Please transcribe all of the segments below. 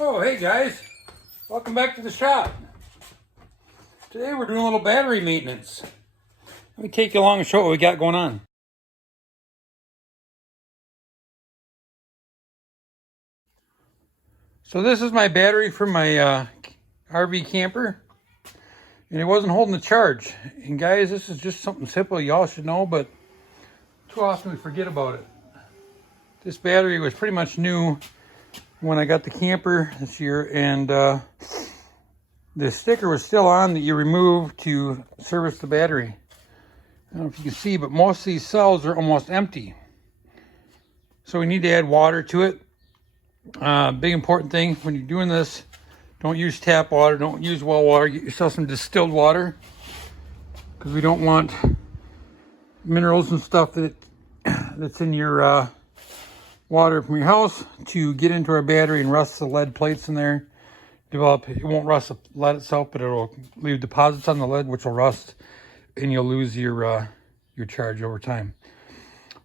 Oh, hey guys, welcome back to the shop. Today we're doing a little battery maintenance. Let me take you along and show what we got going on. So this is my battery from my RV camper, and it wasn't holding the charge. And guys, this is just something simple y'all should know, but too often we forget about it. This battery was pretty much new when I got the camper this year, and the sticker was still on that you remove to service the battery. I don't know if you can see, but most of these cells are almost empty. So we need to add water to it. Big important thing when you're doing this, don't use tap water, don't use well water, get yourself some distilled water, because we don't want minerals and stuff that's in your water from your house to get into our battery and rust the lead plates in there. It won't rust the lead itself, but it'll leave deposits on the lead which will rust, and you'll lose your charge over time.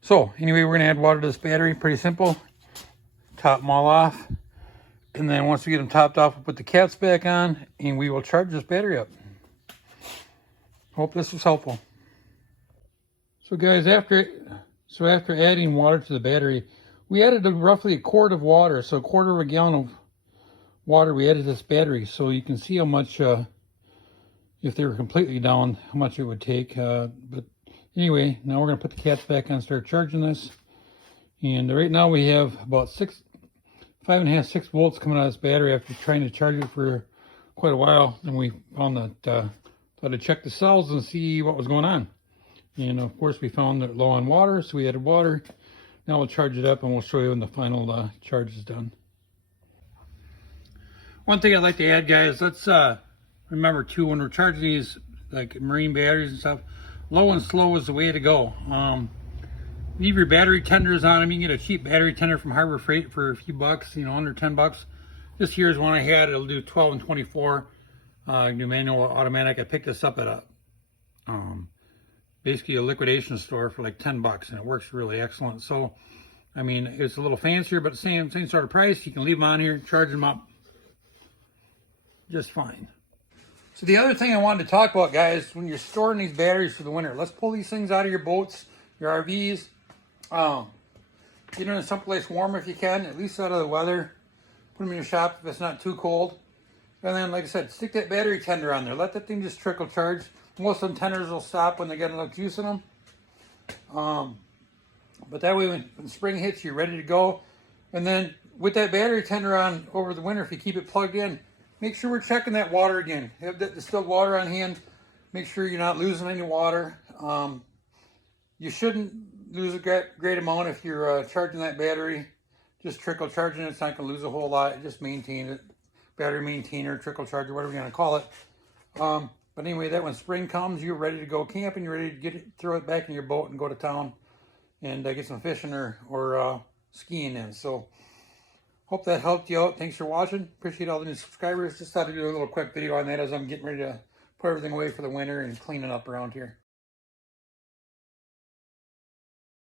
So anyway, we're gonna add water to this battery. Pretty simple. Top them all off, and then once we get them topped off, we'll put the caps back on and we will charge this battery up. Hope this was helpful. So guys, after adding water to the battery, we added roughly a quart of water, so a quarter of a gallon of water we added to this battery, so you can see how much if they were completely down, how much it would take. But anyway, now we're going to put the caps back on and start charging this. And right now we have about 5.5, 6 volts coming out of this battery after trying to charge it for quite a while. And we found that, thought I'd check the cells and see what was going on. And of course we found that low on water, so we added water. Now we'll charge it up and we'll show you when the final charge is done. One thing I'd like to add, guys, let's remember too, when we're charging these like marine batteries and stuff, low and slow is the way to go. Leave your battery tenders on them. You can get a cheap battery tender from Harbor Freight for a few bucks, under 10 bucks. This here's one I had. It'll do 12 and 24. Do manual or automatic. I picked this up at a basically a liquidation store for like 10 bucks, and it works really excellent. So, I mean, it's a little fancier, but same sort of price. You can leave them on here, charge them up just fine. So the other thing I wanted to talk about, guys, when you're storing these batteries for the winter, let's pull these things out of your boats, your RVs. Get them in someplace warm if you can, at least out of the weather. Put them in your shop if it's not too cold. And then, like I said, stick that battery tender on there. Let that thing just trickle charge. Most of the tenders will stop when they get enough juice in them. But that way, when spring hits, you're ready to go. And then with that battery tender on over the winter, if you keep it plugged in, make sure we're checking that water again. Have that distilled water on hand. Make sure you're not losing any water. You shouldn't lose a great amount if you're charging that battery. Just trickle charging it. It's not going to lose a whole lot. Just maintain it. Battery maintainer, trickle charger, whatever you're going to call it. But anyway, that when spring comes, you're ready to go camping. You're ready to throw it back in your boat and go to town and get some fishing or skiing in. So hope that helped you out. Thanks for watching. Appreciate all the new subscribers. Just thought I'd do a little quick video on that as I'm getting ready to put everything away for the winter and cleaning up around here.